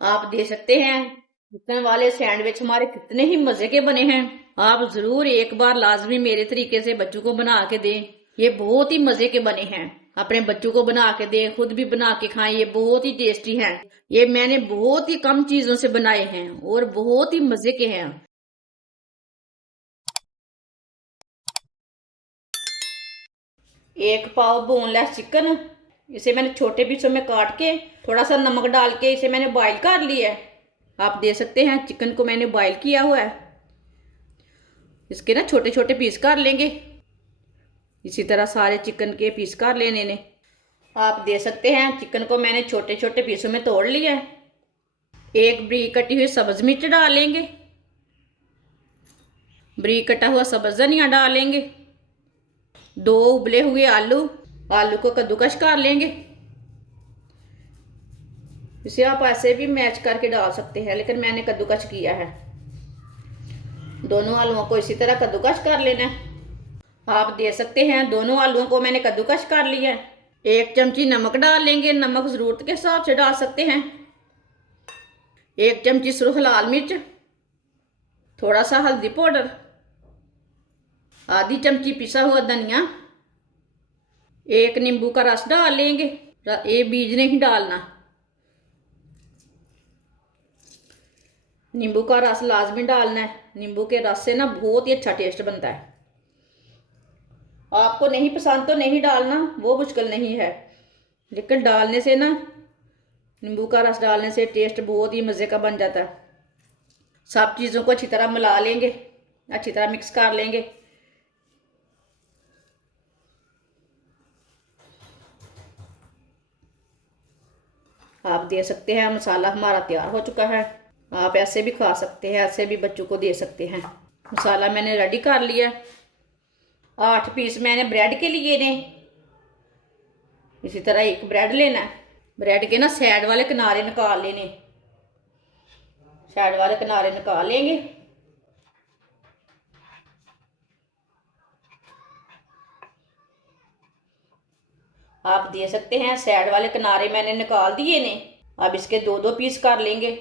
आप दे सकते हैं चिकन वाले सैंडविच हमारे कितने ही मजे के बने हैं। आप जरूर एक बार लाजमी मेरे तरीके से बच्चों को बना के दें। ये बहुत ही मजे के बने हैं। अपने बच्चों को बना के दें, खुद भी बना के खाएं। ये बहुत ही टेस्टी हैं। ये मैंने बहुत ही कम चीजों से बनाए हैं और बहुत ही मजे के हैं। एक पाव बोनलेस चिकन, इसे मैंने छोटे पीसों में काट के थोड़ा सा नमक डाल के इसे मैंने बॉईल कर लिया है। आप दे सकते हैं चिकन को मैंने बॉईल किया हुआ है। इसके ना छोटे छोटे पीस कर लेंगे। इसी तरह सारे चिकन के पीस कर लेने ने। आप दे सकते हैं चिकन को मैंने छोटे छोटे पीसों में तोड़ लिया है। एक बरीक कटी हुई सब्ज मिर्च डाल लेंगे। बरीक कटा हुआ सब्ज धनिया डाल लेंगे। दो उबले हुए आलू, आलू को कद्दूकस कर लेंगे। इसे आप ऐसे भी मैच करके डाल सकते हैं, लेकिन मैंने कद्दूकस किया है। दोनों आलूओं को इसी तरह कद्दूकस कर लेना है। आप दे सकते हैं दोनों आलूओं को मैंने कद्दूकस कर लिया है। एक चमची नमक डाल लेंगे। नमक जरूरत के हिसाब से डाल सकते हैं। एक चमची सुरख लाल मिर्च, थोड़ा सा हल्दी पाउडर, आधी चमची पिसा हुआ धनिया, एक नींबू का रस डाल लेंगे। ये बीज नहीं डालना। नींबू का रस लाजमी डालना है। नींबू के रस से ना बहुत ही अच्छा टेस्ट बनता है। आपको नहीं पसंद तो नहीं डालना, वो मुश्किल नहीं है, लेकिन डालने से ना, नींबू का रस डालने से टेस्ट बहुत ही मज़े का बन जाता है। सब चीज़ों को अच्छी तरह मिला लेंगे, अच्छी तरह मिक्स कर लेंगे। आप दे सकते हैं मसाला हमारा तैयार हो चुका है। आप ऐसे भी खा सकते हैं, ऐसे भी बच्चों को दे सकते हैं। मसाला मैंने रेडी कर लिया। 8 पीस मैंने ब्रेड के लिए ने। इसी तरह एक ब्रेड लेना है। ब्रेड के ना साइड वाले किनारे निकाल लेने। साइड वाले किनारे निकाल लेंगे। आप दे सकते हैं साइड वाले किनारे मैंने निकाल दिए ने। अब इसके दो दो पीस कर लेंगे।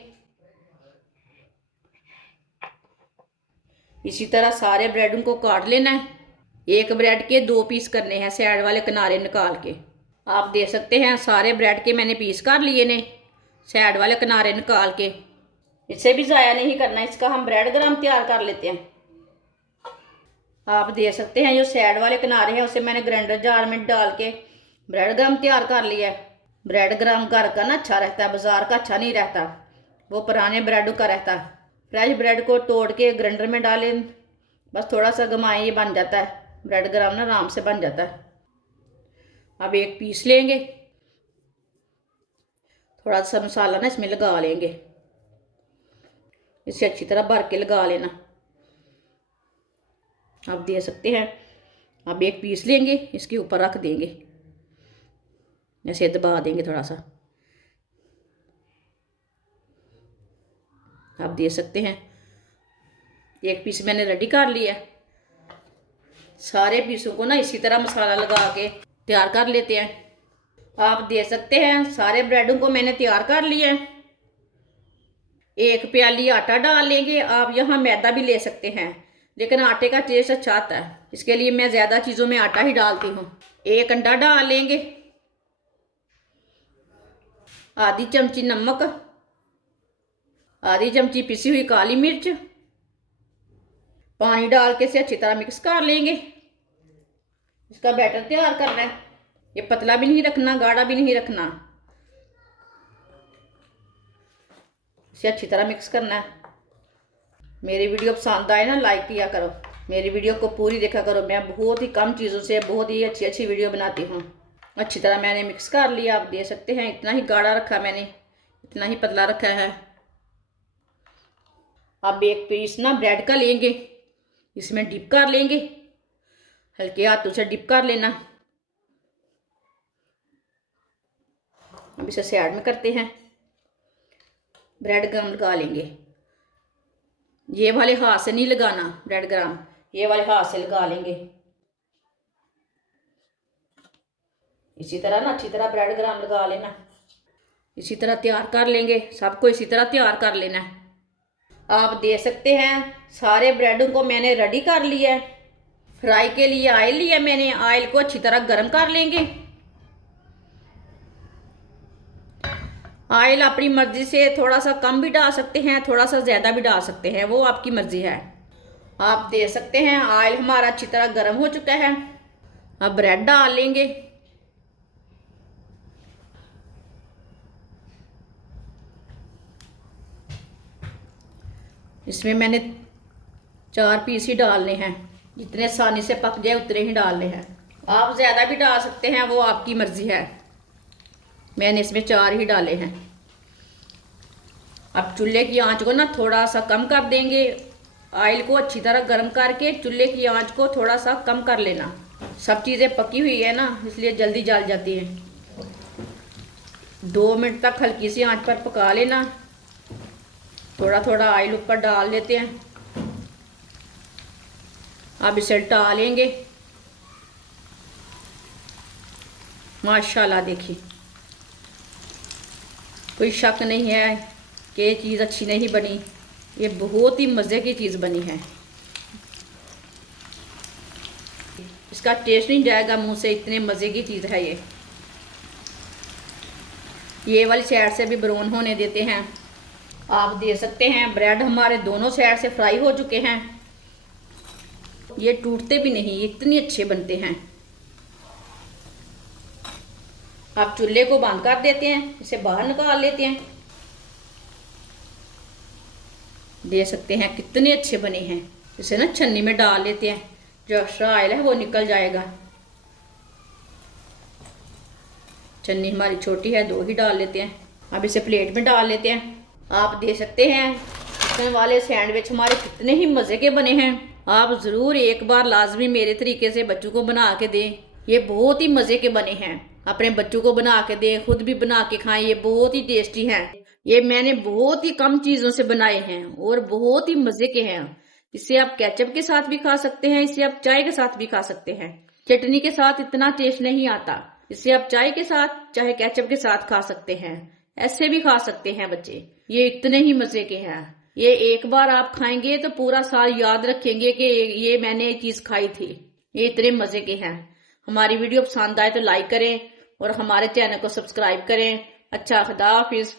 इसी तरह सारे ब्रेड को काट लेना है। एक ब्रेड के दो पीस करने हैं साइड वाले किनारे निकाल के। आप दे सकते हैं सारे ब्रेड के मैंने पीस कर लिए ने साइड वाले किनारे निकाल के। इसे भी ज़ाया नहीं करना, इसका हम ब्रेड ग्राम तैयार कर लेते हैं। आप दे सकते हैं जो साइड वाले किनारे हैं उसे मैंने ग्राइंडर जार में डाल के ब्रेड ग्राम तैयार कर लिया है। ब्रेड ग्राम घर का ना अच्छा रहता है, बाजार का अच्छा नहीं रहता, वो पुराने ब्रेड का रहता है। फ्रेश ब्रेड को तोड़ के ग्राइंडर में डालें, बस थोड़ा सा घुमाएं, ये बन जाता है ब्रेड ग्राम ना, आराम से बन जाता है। अब एक पीस लेंगे। थोड़ा सा मसाला ना इसमें लगा लेंगे। इसे अच्छी तरह भर के लगा लेना। आप दे सकते हैं। अब एक पीस लेंगे, इसके ऊपर रख देंगे, ऐसे दबा देंगे थोड़ा सा। आप दे सकते हैं एक पीस मैंने रेडी कर लिया। सारे पीसों को ना इसी तरह मसाला लगा के तैयार कर लेते हैं। आप दे सकते हैं सारे ब्रेडों को मैंने तैयार कर लिया है। एक प्याली आटा डाल लेंगे। आप यहाँ मैदा भी ले सकते हैं, लेकिन आटे का टेस्ट अच्छा आता है, इसके लिए मैं ज़्यादा चीज़ों में आटा ही डालती हूँ। एक अंडा डाल लेंगे। आधी चमची नमक, आधी चमची पिसी हुई काली मिर्च, पानी डाल के इसे अच्छी तरह मिक्स कर लेंगे। इसका बैटर तैयार करना है। ये पतला भी नहीं रखना, गाढ़ा भी नहीं रखना, इसे अच्छी तरह मिक्स करना है। मेरी वीडियो पसंद आए ना, लाइक किया करो। मेरी वीडियो को पूरी देखा करो। मैं बहुत ही कम चीज़ों से बहुत ही अच्छी अच्छी वीडियो बनाती हूँ। अच्छी तरह मैंने मिक्स कर लिया। आप दे सकते हैं इतना ही गाढ़ा रखा मैंने, इतना ही पतला रखा है। अब एक पीस ना ब्रेड का लेंगे, इसमें डिप कर लेंगे। हल्के हाथों से डिप कर लेना। अब इसे साइड में करते हैं। ब्रेड गम लगा लेंगे। ये वाले हाथ से नहीं लगाना ब्रेड ग्राम, ये वाले हाथ से लगा लेंगे। इसी तरह ना अच्छी तरह ब्रेड ग्राम लगा लेना। इसी तरह तैयार कर लेंगे, सबको इसी तरह तैयार कर लेना है। आप देख सकते हैं सारे ब्रेडों को मैंने रेडी कर लिया है। फ्राई के लिए ऑयल लिया मैंने, ऑयल को अच्छी तरह गर्म कर लेंगे। ऑयल अपनी मर्जी से थोड़ा सा कम भी डाल सकते हैं, थोड़ा सा ज़्यादा भी डाल सकते हैं, वो आपकी मर्जी है। आप देख सकते हैं ऑयल हमारा अच्छी तरह गर्म हो चुका है। अब ब्रेड डाल लेंगे। इसमें मैंने 4 पीस ही डालने हैं, जितने आसानी से पक जाए उतने ही डालने हैं। आप ज़्यादा भी डाल सकते हैं, वो आपकी मर्जी है। मैंने इसमें 4 ही डाले हैं। अब चूल्हे की आंच को ना थोड़ा सा कम कर देंगे। ऑयल को अच्छी तरह गर्म करके चूल्हे की आंच को थोड़ा सा कम कर लेना। सब चीज़ें पकी हुई है ना, इसलिए जल्दी जल जाती हैं। 2 मिनट तक हल्की सी आंच पर पका लेना। थोड़ा थोड़ा ऑयल ऊपर डाल लेते हैं। अब इसे डालेंगे। माशाल्लाह देखिए, कोई शक नहीं है कि ये चीज़ अच्छी नहीं बनी। ये बहुत ही मज़े की चीज़ बनी है। इसका टेस्ट नहीं जाएगा मुंह से, इतने मज़े की चीज़ है ये वाली साइड से भी ब्राउन होने देते हैं। आप देख सकते हैं ब्रेड हमारे दोनों साइड से फ्राई हो चुके हैं। ये टूटते भी नहीं, इतने अच्छे बनते हैं। आप चूल्हे को बंद कर देते हैं, इसे बाहर निकाल लेते हैं। देख सकते हैं कितने अच्छे बने हैं। इसे ना छन्नी में डाल लेते हैं, जो एक्स्ट्रा ऑयल है वो निकल जाएगा। छन्नी हमारी छोटी है, 2 ही डाल लेते हैं। अब इसे प्लेट में डाल लेते हैं। आप देख सकते हैं चिकन वाले सैंडविच हमारे कितने ही मज़े के बने हैं। आप ज़रूर एक बार लाजमी मेरे तरीके से बच्चों को बना के दें। ये बहुत ही मज़े के बने हैं। अपने बच्चों को बना के दें, खुद भी बना के खाएं। ये बहुत ही टेस्टी हैं। ये मैंने बहुत ही कम चीज़ों से बनाए हैं और बहुत ही मज़े के हैं। इसे आप केचप के साथ भी खा सकते हैं, इसे आप चाय के साथ भी खा सकते हैं। चटनी के साथ इतना टेस्ट नहीं आता। इसे आप चाय के साथ चाहे केचप के साथ खा सकते हैं, ऐसे भी खा सकते हैं बच्चे। ये इतने ही मज़े के हैं। ये एक बार आप खाएंगे तो पूरा साल याद रखेंगे कि ये मैंने ये चीज़ खाई थी। ये इतने मज़े के हैं। हमारी वीडियो पसंद आए तो लाइक करें और हमारे चैनल को सब्सक्राइब करें। अच्छा, खुदा हाफिज।